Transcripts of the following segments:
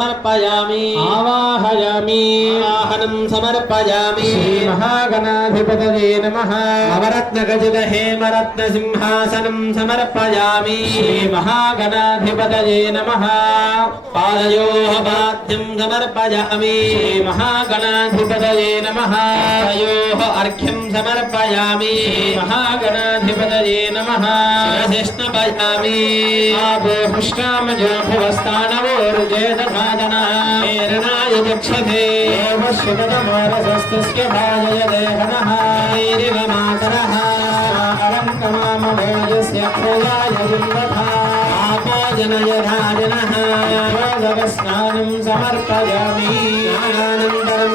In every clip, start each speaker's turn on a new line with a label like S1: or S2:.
S1: సమర్పయామి
S2: ఆవాహయామి
S1: ఆహనం సమర్పయామి
S2: శ్రీ మహాగణాధిపతయే నమః
S1: నవరత్న గజిత హేమరత్న సింహాసనం సమర్పయామి
S2: శ్రీ మహాగణాధిపతయే నమః
S1: పాదయో పాద్యం సమర్పయామి
S2: శ్రీ మహాగణాధిపతయే నమః
S1: పాదయో అర్ఘ్యం సమర్పయామి
S2: శ్రీ మహాగణాధిపతయే నమః
S1: శిష్ణపయామి
S2: ఆపో పుష్టామజో భువస్థానవోరుజేదసాదన
S1: ప్రేరణాయ చక్షతే
S2: దేవశ్రుతమారసస్తస్య భాజయ దేహనః
S1: ఐరివ మాతరః
S2: అలంకమామభోజస్య క్షయాయ జిందథా
S1: ఆపో జనయ రాజనః
S2: స్నానం సమర్పయామి
S1: జ్ఞానానంతరం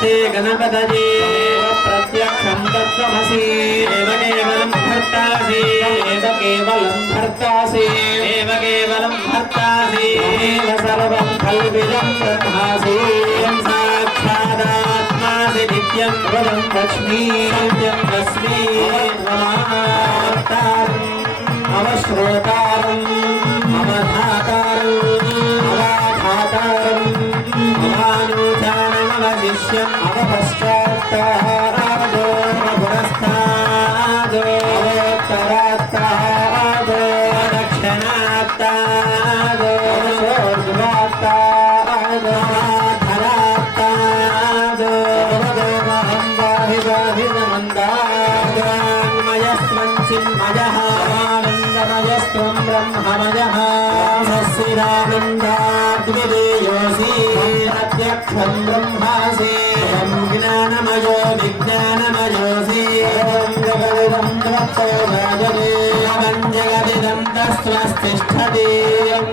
S2: ఓం
S1: నమస్తే గణపతయే
S2: ప్రత్యక్షం తత్వమసి
S1: ఏవ కేవలం భర్తాసి.
S2: ఏవ కేవలం భర్తాసి.
S1: ఏవ కేవలం భర్తాసి.
S2: ఏవ సర్వం కల్విదం బ్రహ్మాసి
S1: ఏం సాక్షాదాత్మాసి నిత్యం
S2: వదం లక్ష్మీ.
S1: సత్యం తస్మై
S2: అవతారం అవశ్రోతారం అవధాతారం అవాధాతారం
S1: అవానూచానమవశిష్యం
S2: అవపశ్చాత్తాదో
S1: దక్షిణాత్తాదో
S2: అవశోర్ధ్వాత్తాదో
S1: ధరాత్తాదో
S2: అవదోమహం బాహి బాహి నమందాదో
S1: చిన్మయః
S2: ఆనందమయస్త్వం బ్రహ్మమయః तं ब्रह्मासि
S1: तं ज्ञानमयो विज्ञानमयोऽसि
S2: तं गपदिदं त्वत्तो भजने
S1: तं जगदिदं तस्त्वस्तिष्ठति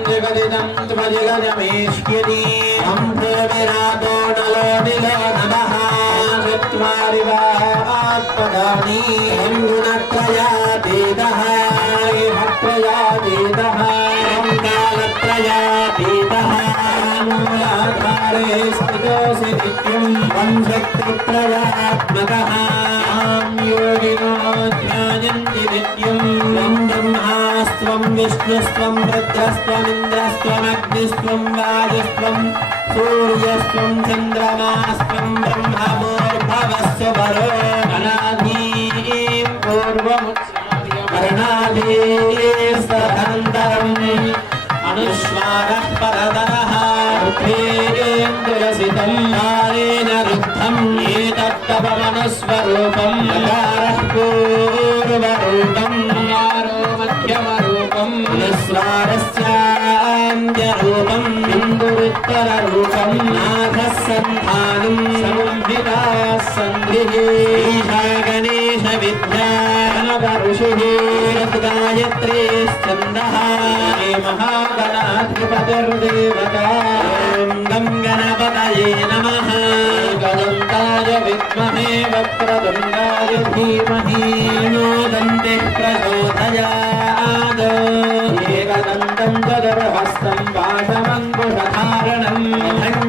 S2: जगदिदं त्वजगदमेष्यति तं
S1: प्रेमिरातो नलो निलो नमः चत्वारि
S2: वा आत्मदानी तं
S1: गुणत्रयातीतः
S2: భక్త్రయాతీతః
S1: కాలత్రయాతీతః
S2: మూలాధారే స్థితోసి నిత్యం
S1: వంశక్తిత్రయాత్మకः
S2: మాం యోగినో ధ్యాయంతి నిత్యం
S1: త్వం బ్రహ్మాస్త్వం విష్ణుస్త్వం రుద్రస్త్వమింద్రస్త్వమగ్నిస్త్వం వాయుస్త్వం సూర్యస్త్వం చంద్రమాస్త్వం బ్రహ్మమోర్భవస్వ పరో
S2: అనాధీం పూర్వముత్సార్య carnales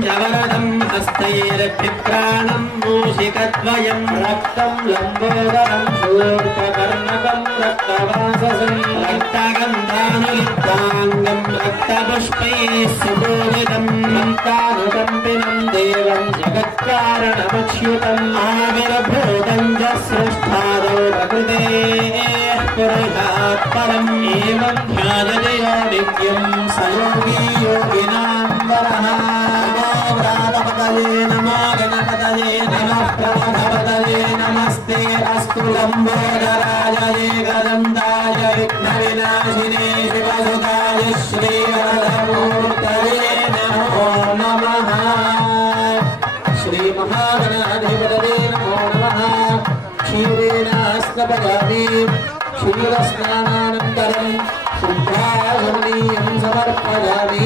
S1: భంజవరదం హస్తైరభిప్రాణం మూషికద్వయం
S2: రక్తం లంబోదరం శూర్పకర్ణకం రక్తవాససం
S1: రక్తగంధానులిప్తాంగం రక్తపుష్పైः సుబోధితం
S2: రక్తానుకంపినం దేవం జగత్కారణమచ్యుతం
S1: ఆవిర్భూతం చ సృష్టాదో ప్రకృతేః పురుషాత్ పరం ఏవం ధ్యాయతే యో నిత్యం స యోగీ యోగినాం వరః నమో गणपतये नमो गणपतये नमः प्रभवतये नमस्ते अस्तु लम्बोदराजये गदन्ताय विघ्नविनाशिने शिवसुताय श्रीवरदमूर्तये नमो
S2: नमः श्रीमहागणाधिपतये नमो नमः क्षीरेणास्नपदामि क्षीरस्नानानन्तरं शुद्धासमनीयं समर्पयामि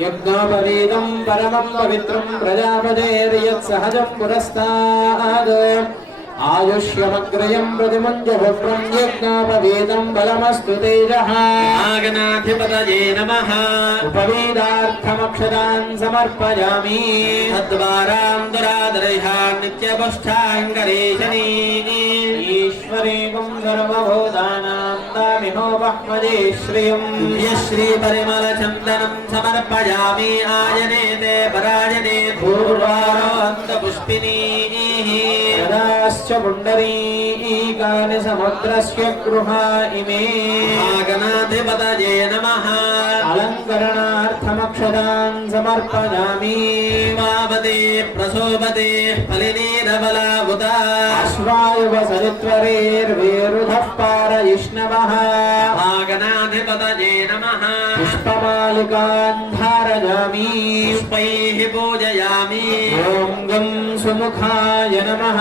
S2: यज्ञोपवीतं परमं पवित्रं प्रजापतेर्यत्सहजं पुरस्ताद् ఆయుష్యమగ్రయం ప్రతిమంజభుభ్రం యజ్ఞాపవేదం బలమస్తు నాగనాధిపతయే
S1: నమ ఉపవేదార్థమక్షరాన్
S2: సమర్పయామి తద్వారాం
S1: దురాదరహా నిత్యపుష్టాంగరేశనీ ఈశ్వరేవం
S2: సర్వభూతానాం దామిహోపహ్మదే శ్రియం శ్రీ
S1: పరిమళ చందనం సమర్పయామి ఆయనే దే పరాజనే పూర్వారోహంత పుష్పిణీ
S2: यदाश्च पुण्डरीकानि समुद्रस्य गृहा इमे
S1: नागनाधिपतये नमः
S2: अलङ्करणार्थमक्षदान् समर्पयामि
S1: मावते प्रसोपते फलिनीरबलाबुधा
S2: अश्वायुवसरित्वरेर्वेरुधः पारयिष्णवः
S1: नागनाधिपतये नमः
S2: पुष्पमालिकान् धारयामि
S1: पुष्पैः पूजयामि
S2: ॐ गं सुमुखाय नमः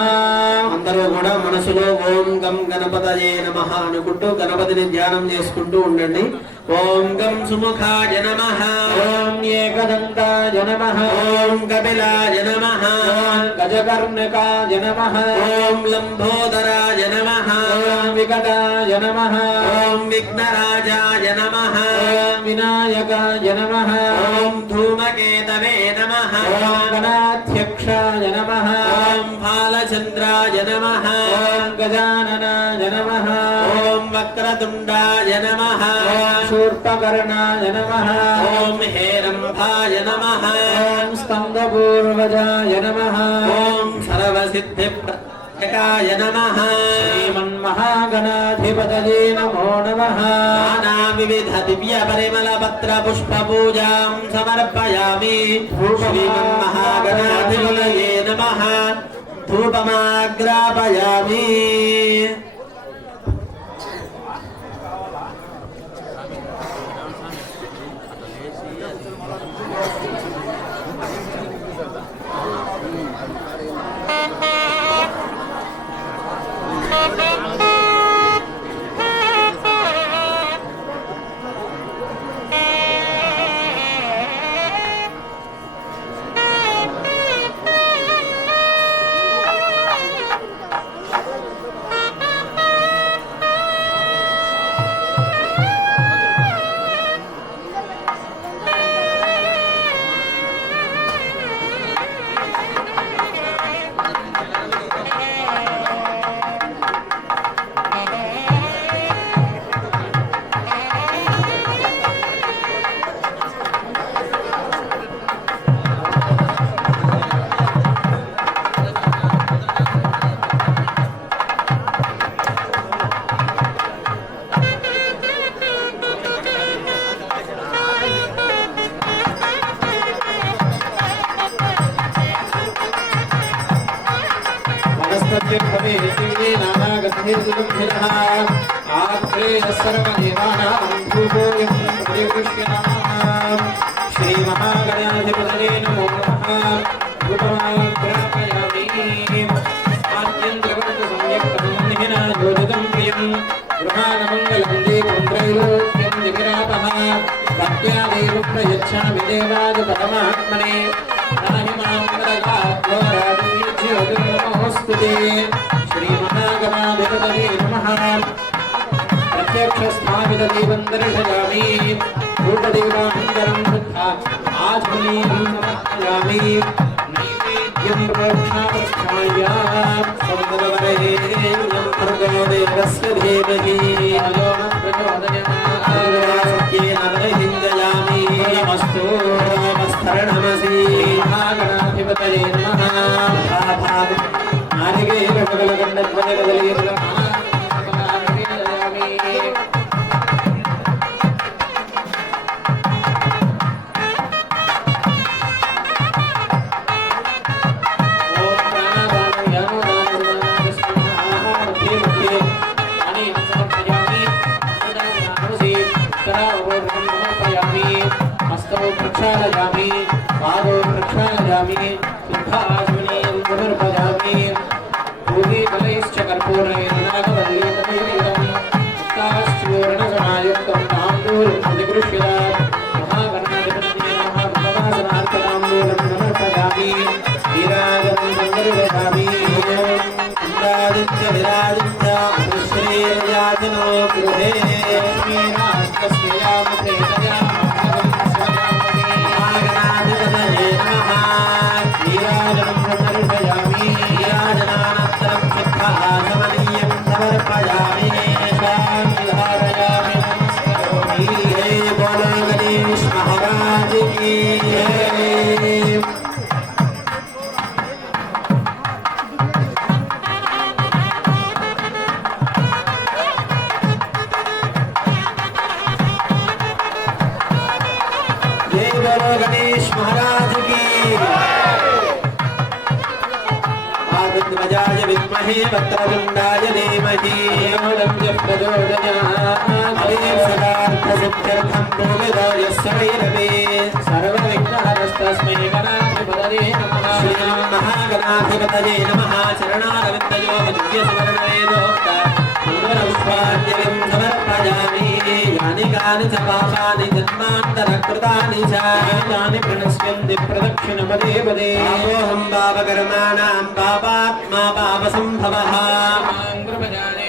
S1: అందరూ కూడా మనసులో ఓం గం గణపతయే నమ అనుకుంటూ గణపతిని ధ్యానం చేసుకుంటూ ఉండండి ఓం గం సుముఖాయ నమ
S2: ఓం ఏకదంతాయ నమ
S1: ఓం కపిలాయ నమ
S2: ఓం గజకర్ణకాయ నమ
S1: ఓం లంబోదరాయ నమ
S2: ఓం వికటాయ నమ
S1: ఓం విఘ్నరాజాయ నమ
S2: ఓం వినాయకాయ నమ
S1: ఓం ధూమకేతవే నమ
S2: ఓం గణాధ్యక్షాయ నమ
S1: ఓం कालचन्द्राय नमः।
S2: ॐ गजाननाय नमः।
S1: ॐ वक्रतुण्डाय नमः।
S2: ॐ शूर्पकर्णाय नमः।
S1: ॐ हेरम्भाय नमः।
S2: ॐ स्कन्दपूर्वजाय नमः।
S1: ॐ सर्वसिद्धि य नमः।
S2: श्रीमन्महागणाधिपतये नमो नमः।
S1: नानाविविधदिव्यपरिमलपत्रपुष्पपूजाम् समर्पयामि। श्रीमन्महागणाधिपतये नमः। పత్ర ధూపమాగ్రాపయామి
S2: श्रीमहागणाधिपतये नमो नमः धूपमाग्रापयामि आद्यन्द्रवन्तु सम्यक् तन्महिना योजितं प्रियं गृहानमङ्गलं देवं त्रैलोक्यं दिविरापः भक्त्यादेव प्रयच्छामि देवाय परमात्मने ज्योतिर्नमोऽस्तुते श्रीमहागणाधिपतये नमः प्रत्यक्षस्थापितदेवं दर्शयामि रूपदेवान्तरं Buddha आधुनीयं
S1: I'm gonna give
S2: it to you,
S1: श्रीमन्महागणाधिपतये नमः चरणारविन्दयो विद्यसुवर्णवेदोक्ता पुनरुष्पाद्यं समर्पयामि यानि कानि च पापानि जन्मान्तरकृतानि च
S2: तानि प्रणश्यन्ति प्रदक्षिणपदे पदे
S1: पापोऽहं पापकर्माणां पापात्मा पापसम्भवः
S2: कृपजानेव शरणागतवत्सला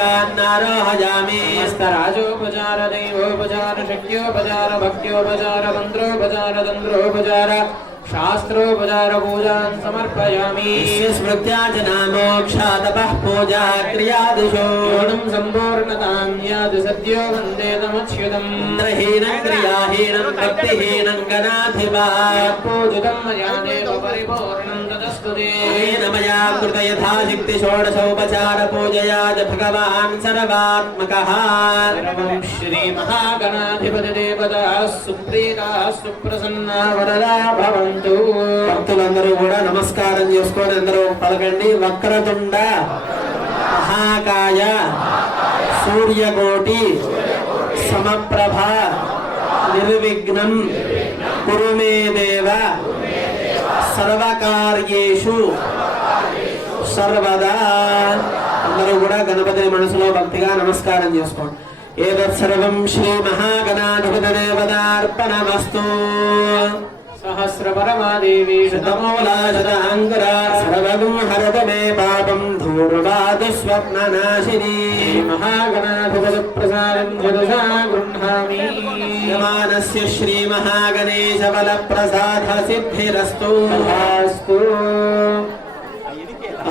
S1: वीरान्नारोहयामि
S2: हस्तराजोपचार दैवोपचार शक्योपचार भक्त्योपचार मन्त्रोपचार तन्त्रोपचार शास्त्रोपचार पूजान् समर्पयामि।
S1: स्मृत्या च नामोक्षादपः पूजा क्रियादिषु ूनं
S2: सम्पूर्णतां याद सद्यो वंदे तमच्युतम्
S1: इन्द्रहीनं क्रियाहीनं भक्तिहीनं गणाधिपा
S2: पूजितं मया देव परिपूर्णं तदस्तु ते
S1: येन मया कृत यथा शक्ति षोडशोपचार पूजया च भगवान् सर्वात्मकः
S2: सर्वं श्रीमहागणाधिपतिदेवताः सुप्रीताः सुप्रसन्ना वरदा भवन्तु
S1: భక్తులందరూ కూడా నమస్కారం చేసుకొని అందరూ పలకండి వక్రతుండ మహాకాయ సూర్యకోటి సమప్రభ నిర్విఘ్నం కురు మే దేవ సర్వకార్యేషు. సర్వదా. అందరూ కూడా గణపతిని మనసులో భక్తిగా నమస్కారం చేసుకోండి. ఏదత్ సర్వం శ్రీ మహాగణాధిపతదేవదార్పణమస్తు
S2: సహస్రపరమాదేవి
S1: శతమూలాశతాంగరా సర్వం హరత మే పాపం पूर्वादिस्वप्ननाशिनी श्रीमहागणाधिपदप्रसादं श्री
S2: महागणेश
S1: बल प्रसाद अस्तु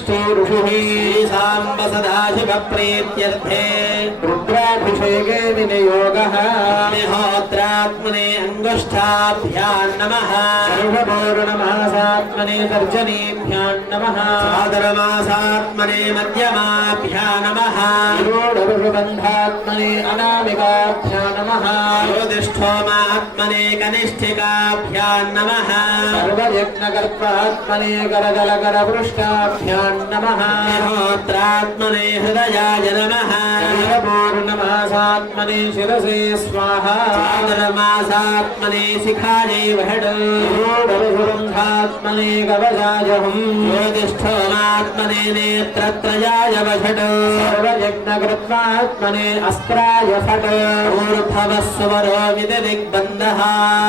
S2: ऋषिः
S1: श्रीसाम्ब सदाशिव प्रीत्यर्थे
S2: रुद्राभिषेके विनियोगः
S1: अग्निहोत्रात्मने अङ्गुष्ठाभ्यां नमः
S2: सर्वपूर्णमासात्मने तर्जनीभ्यां नमः
S1: भाद्रमासात्मने मध्यमाभ्या नमः
S2: षोडशबन्धात्मने अनामिकाभ्या नमः
S1: ज्योतिष्ठोमात्मने कनिष्ठिकाभ्यां नमः
S2: सर्वयज्ञकर्तात्मने करदलकरपृष्ठाभ्यां नमः
S1: अग्निहोत्रात्मने हृदयाय नमः
S2: पूर्णमासात्मने शिरसे स्वाहा
S1: भाद्रमासात्मने शिखायै वहड
S2: षोडशबन्धात्मने कवचाजहम्
S1: ज्योतिष्ठोमात्मने नेत्रत्रयाय वषट्
S2: सर्वयज्ञकृत्वात्मने अस्त्राय फट
S1: ఊర్ధవస్వరోమితి దిగ్బంధః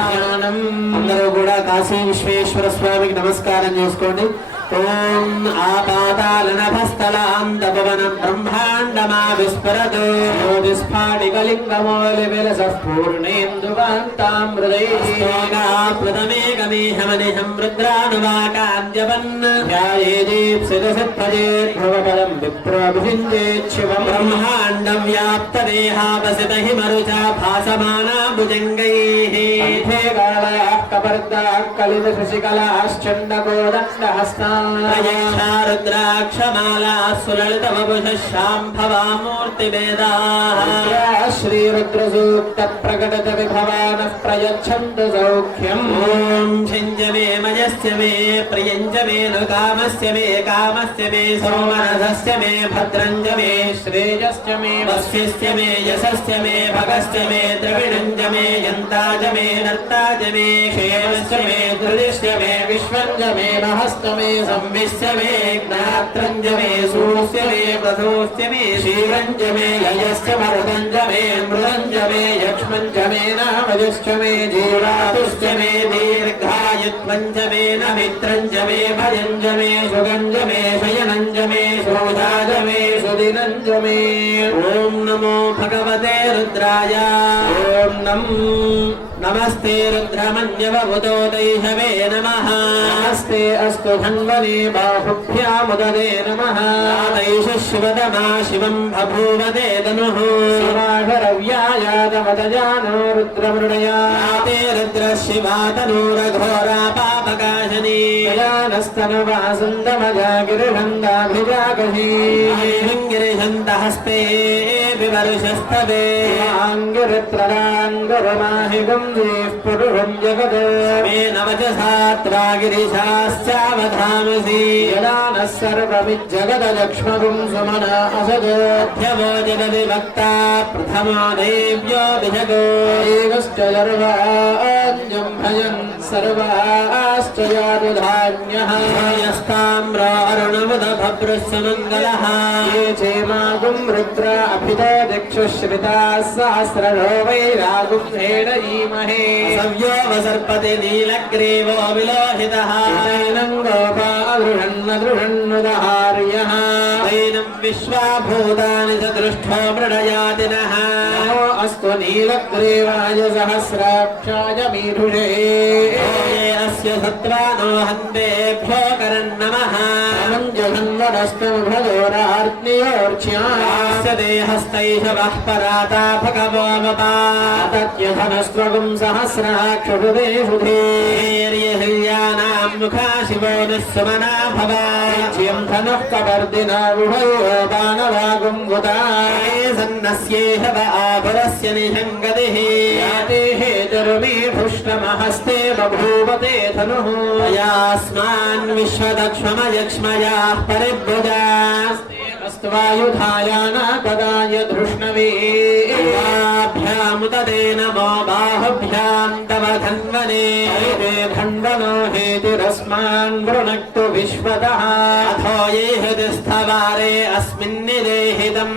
S2: జ్ఞానం
S1: అందరూ కూడా కాశీ విశ్వేశ్వర స్వామికి నమస్కారం చేసుకోండి ఓం ఆపాతాలనభస్థలాంతపవనం బ్రహ్మాండమా విస్ఫురతు
S2: జ్యోతిస్ఫాటికలింగమౌలి విలసః పూర్ణేందుకాంతామృతైస్తోగాప్లుతమేకమేహమనిహం రుద్రానువాకాద్యవన్ ధ్యాయేదీప్సితసిద్ధయేద్భవపదం విప్రాభిషించేత్ శివం
S1: బ్రహ్మాండం వ్యాప్తదేహావసిత హిమరుచా భాసమానా భుజంగైః
S2: కాళయాः కపర్దాः కలితశశికలాశ్చండకోదండహస్తాः
S1: ప్రయక్షా రుద్రాక్షమాలా సులలితవపుష శాంభవామూర్తివేదాः
S2: శ్రీరుద్రసూక్త ప్రకటత విభవాన ప్రయచ్చन्तు సౌఖ్యం
S1: ఓం ఛింజ మే మయస్య మే ప్రియంజ మే ను కామస్య మే కామస్య మే సోమనసస్య మే భద్రంజ మే
S2: శ్రేయశ్చ మే
S1: వస్యస్య మే యశస్య మే భగస్య మే ద్రవిడంజ మే యంతాజ మే నర్తాజ మే క్షేమస్య మే ధృతిశ్య మే
S2: విశ్వంజ మే మహస్త మే
S1: సంవిశ్య మే జ్ఞాత్రంజ మే సూస్య మే ప్రథోస్య మే శ్రీరంజ మే లయస్య మరుదంజ మే మృదంజ మే
S2: యక్ష్మంజ మే నామజశ్చ మే జీవాతుశ్చ
S1: జీవాతుశ్చ మే దీర్ఘాయుత్వంజ మే నమిత్రంజ మే భయంజ మే సుగంజ మే శయనంజ మే శోధాజ మే
S2: సుదినంజ మే
S1: ఓం నమో భగవతే రుద్రాయ
S2: ఓం నం
S1: नमस्ते रुद्रमन्यवबुदोदैहवे नमः।
S2: नमस्ते अस्तु धन्वने बाहुभ्यामुदने नमः।
S1: तैष शिवदमा शिवम् बभूवदे तनुः।
S2: शिवाभरव्यायादमदजानो रुद्रमृणया
S1: ते रुद्रशिवा पापकाशनी। गजानस्तनुवासन्दमजा गिरिभन्दाभिजागही।
S2: गिरिहन्तहस्ते
S1: हस्ते आङ्गिरित्रराङ्गुरमाहि गम्
S2: ఆంగిరిత్రదాంగురమాహిగం దీః పురుషం జగత్
S1: మే నవచసాత్రాగిరిశాశ్చావధామసి
S2: యదానः సర్వమిజ్జగదలక్ష్మగుం సుమన అసద్.
S1: అధ్యవో జగద్విభక్తా ప్రథమా దేవ్యో విజగో
S2: ఏకశ్చ సర్వాంజం భయన్ సర్వాశ్చ యాదుధాన్యః శ్రేయశ్చ యాదుధాన్యః శ్రేయస్తామ్రారుణమదభ్రుశ్చ
S1: మంగళः ये చేమాగుం
S2: రుద్ర అభితో
S1: దిక్షుశ్రితా సహస్రో వైరాగుం హేణ ఈమహే
S2: సవ్యోమ సర్పతి నీలగ్రీవో విలోహితः తైనం
S1: గోపా అదృఢన్న దృఢన్నుదహార్యః తైనం విశ్వాభూతాని
S2: సదృష్టో
S1: మృడయాదినः. అస్తు నీలగ్రీవాయ సహస్రాక్షాయ మీరుషే.
S2: यस्य सत्रानो
S1: हन्तेभ्यो करन्नमः हस्तैषवः पराता भगवमता
S2: तत्यहनस्त्वगुं सहस्राक्षुषुदेषु मुखा शिवो निःसुमना भवाच्यं
S1: धनुः कवर्दिना उभयो
S2: दानवागुं गुदाय सन्नस्येषव आभरस्य निषङ्गतिः
S1: यातेः तरुमे बभूवते
S2: धनुः। यास्मान् विश्वदक्ष्मयक्ष्मयाः
S1: परिभुजास्तेकस्त्वायुधाया न पदाय धृष्णवे। मुददेन
S2: मो बाहुभ्याम् तव धन्वने। हेते
S1: खण्डनो हेतिरस्मान् वृणक्तु विश्वतः। अथो
S2: ये हृदिस्थवारे
S1: अस्मिन्निदेहितम्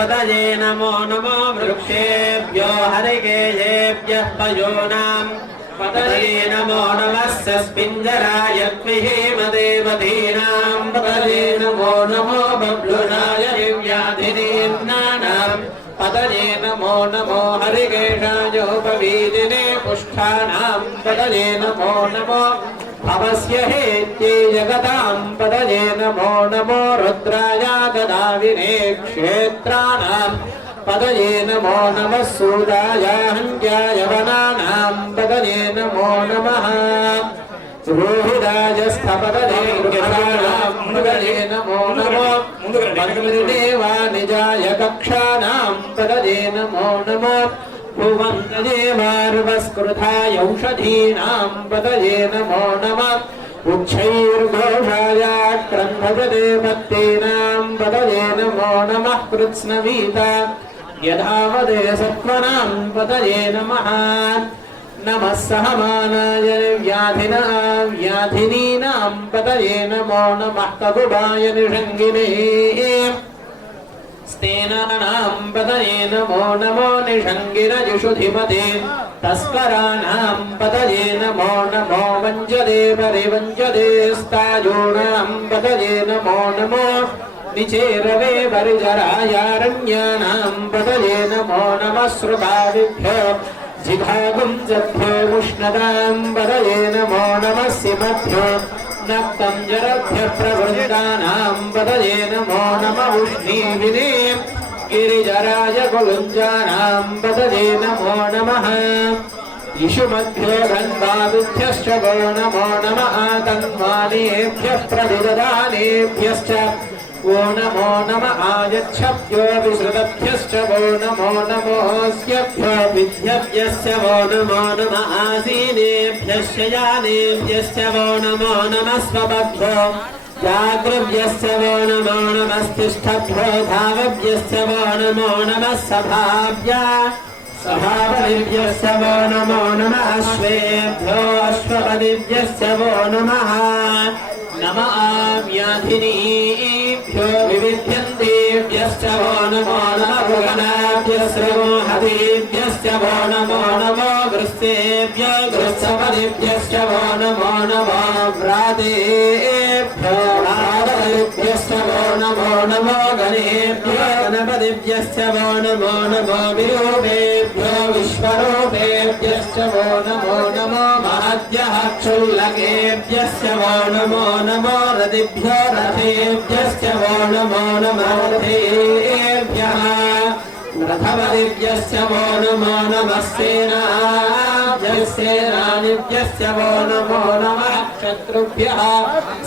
S1: దిశాం చ పతయే నమో నమో వృక్షేభ్యో హరికేయేభ్యः పయోనాం పతయే నమో నమः సస్మిञ्జరాయ ద్విహేమదేవధీనాం
S2: పతయే నమో నమో బబ్లునాయ దివ్యాధినేన్నానాం పతయే నమో నమో హరికేశాయోపవీదినే పుష్టానాం పతయే నమో నమో భవస్య హేత్యే జగతాం పదయే నమో నమో రుద్రాయ దదావినే క్షేత్రాణాం పదయే నమో నమః సూదాయ హంత్యాయ వనానాం పదయే నమో నమః నమో నమో దేవా నిజాయ కక్షానాం పదయే నమో నమో भुवन्तदेवार्वस्कृतायौषधीनां पतये नमो नमः उच्छैर्घोषाय क्रन्भजते पत्तीनां पतये नमो नमः कृत्स्नवीता यधावदे सत्त्वनां पतये नमः नमः सहमानाय व्याधिना व्याधिनीनां पतये नमो नमः ककुबाय निषङ्गिने స్నేనానాం పదయే నమో నమో నిషంగిరయుషుధిపతే తస్కరాణాం పదయే నమో నమో వంజదే పరివంజదే స్థాయూణాం పదయే నమో నమో నిచేరవే పరిజరాయారణ్యానాం పదయే నమో నమ శ్రుతావిభ్యో జిఘాగుం ఉష్ణదాం పదయే నమో నమ సిమభ్యో జ్ఞప్తంజరభ్యప్రవృందానాం పదయే నమో నమ ఉష్ణీవినే గిరిజరాజకులుంజానాం పదయే నమో నమ ఇషు మధ్యే బ్రహ్మాభ్యశ్చ నమో वो नमो नम आयच्छभ्यो विश्रुतभ्यश्च वो नमो नमोऽस्यभ्यो विद्यभ्यश्च वो नमो नम आसीनेभ्यश्च यानेभ्यश्च वो नमो नमः स्वपभ्यो जाग्रव्यश्च वो नमो नमस्तिष्ठभ्यो धावव्यश्च वो नमो नमः सभाव्या सभापतिभ्यश्च वो नमो नमः अश्वेभ्यो अश्वपतिभ्यश्च वो नमः नम आव्याधिनीभ्यो विविध्यन्तेभ्यश्च वो नमो नमः भुवनाभ्यश्रमोहतेभ्यश्च वो नमो नमो गृस्तेभ्य गृत्सपतिभ्यश्च वो नमो नमो व्रातेभ्यो नमो नमो गणेभ्यो गणपतिभ्यश्च वो नमो नमो विरूपेभ्यो विश्वरूपेभ्यश्च वो नमो नमो महद्यः क्षुल्लकेभ्यश्च वो नमो नमो रतिभ्यो रथेभ्यश्च वो नमो नमो रथेभ्यः रथपतिभ्यश्च वो नमो नमः सेनाभ्यश्चेनानिभ्यश्च वो नमो नमः शत्रुभ्यः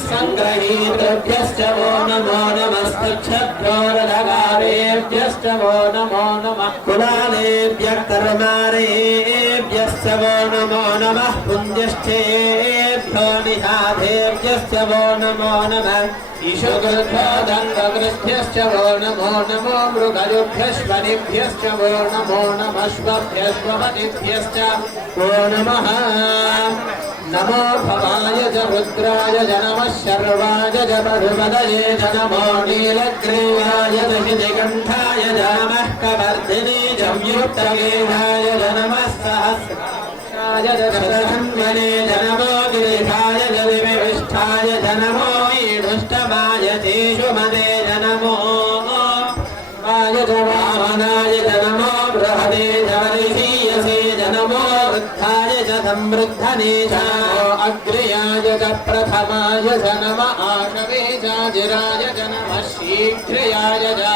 S2: सङ्ग्रहीतभ्यश्च वो नमो नमस्तच्छभ्यो रथकारेभ्यश्च वो नमो नमः कुलालेभ्यः कर्मारेभ्यश्च वो नमो नमः पुञ्जश्चेभ्यो निषाधेभ्यश्च वो नमो नमः ईशुगर्भदङ्गकृभ्यश्च वो नमो नमो मृगयुभ्यश्वनिभ्यश्च वो नमो नमश्वभ्यश्वपतिभ्यश्च वो नमः। नमो भवाय च रुद्राय च नमः। शर्वाय च मधुपदये च नमो नीलग्रीवाय च शितिकण्ठाय च नमः। कवर्धिने च व्युक्तगेहाय च नमः। सहस्राय च शतधन्वने च नमो गिरिधाय वृद्धाय च। अग्र्याय च प्रथमाय च नम आशवे च जिराय च नमः शीघ्रयाय च।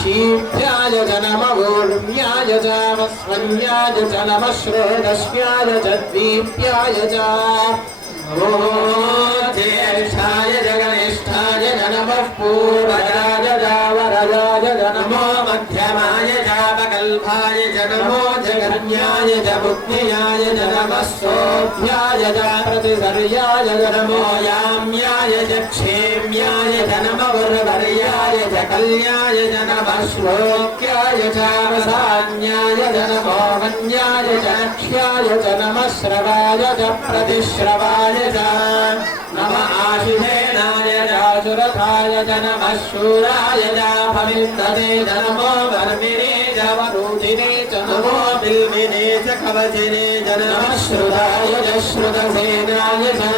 S2: शीघ्राय च नम ऊर्म्याय च वस्वन्याय च नमः श्रोदस्याय च द्वीप्याय च। ज्येष्ठाय जगनिष्ठाय नमः पूर्वजाय जावरजाय नमो मध्यमाय जावकल्पाय च नमो जगन्याय च बुद्धियाय च नमः सोऽभ्याय च प्रतिसर्याय च नमो याम्याय च क्षेम्याय च नमः वरवर्याय च कल्याय च नमः श्लोक्याय च वसान्याय च नमो वन्याय च नक्ष्याय च नमः श्रवाय च प्रतिश्रवाय च नम आशिषेणाय चासुरथाय च नमः शूराय च भविन्दते च नमो वर्मिणे च वरूधिने च नमो बिल्मिने च कवचिने च नमः श्रुताय च श्रुतसेनाय च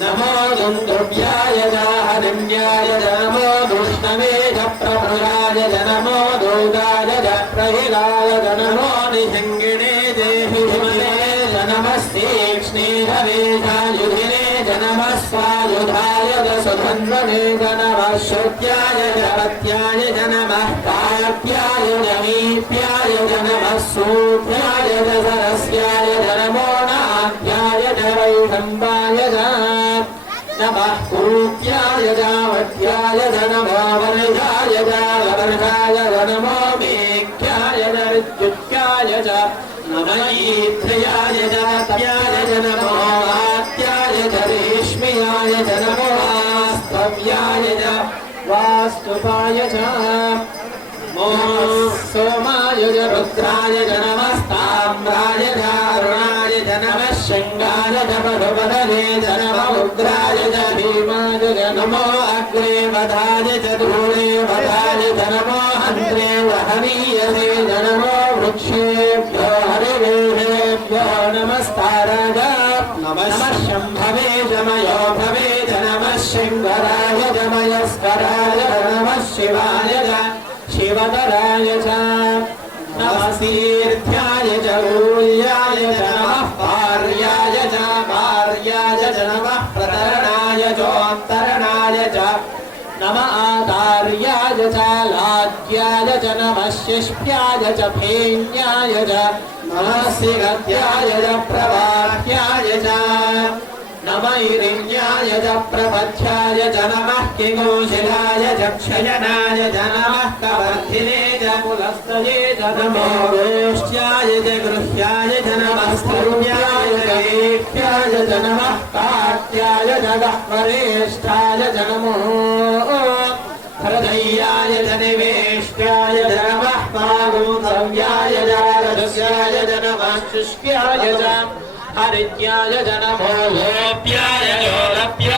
S2: नमो दुन्दुभ्याय च हरिण्याय च नमो दुष्णवे च प्रभुराय च नमो दूताय च प्रहिलाय च नमो निषङ्गिणे देहि च नमस्ते स्नेहवेशायुधिने च नमः स्वायुधाय च सुधन्वने च नमः श्रुत्याय च च मीप्याय च नमः सूर्याय च सरस्याय च नमो नाद्याय च वैषम्बाय च नमः कूप्याय च वध्याय च नमो वनजाय च वर्षाय च नमो मेघ्याय च विद्युत्याय च नमयीध्याय जात्याय च नमो वात्याय च रेश्म्याय च नमो वास्तव्याय च वास्तुपाय च नमो सोमाय च रुद्राय च సోమాయ రుద్రాయ జనమస్తామ్రాయ దారుణాయ జనమ శృంగాయ జపదనే జనమ ఉగ్రాయ జ భీమాయ జ నమో అగ్రే వధాయ జ ద్రోణే వధాయ జనమో హంత్రే వహనీయసే జనమో వృక్షేభ్యో హరివేభ్యో నమస్తారాయ నమ శంభవే జమయో భవే జనమ శంకరాయ జమయస్కరాయ నమ శివాయ शृङ्गराय च। मयस्कराय च शिवाय च, नमः पार्याय च कार्याय च, नमः प्रतरणाय चोत्तरणाय च। नम आधार्याय च लाद्याय च, नमः शिष्प्याय च फेन्याय च, नमः च प्रवाह्याय च। नम इरिण्याय च प्रपथ्याय च नमः किगोशिलाय च क्षयनाय च नमः कवर्धिने च पुलस्तये च नमो गोष्ट्याय च गृह्याय च नमः स्तरुण्याय च लेख्याय च नमः काट्याय च गह्वरेष्ठाय च नमो हृदय्याय च निवेष्ट्याय च नमः पागुतव्याय च रजस्याय च नमः शुष्क्याय च हरिद्याय च नमो लोप्याय च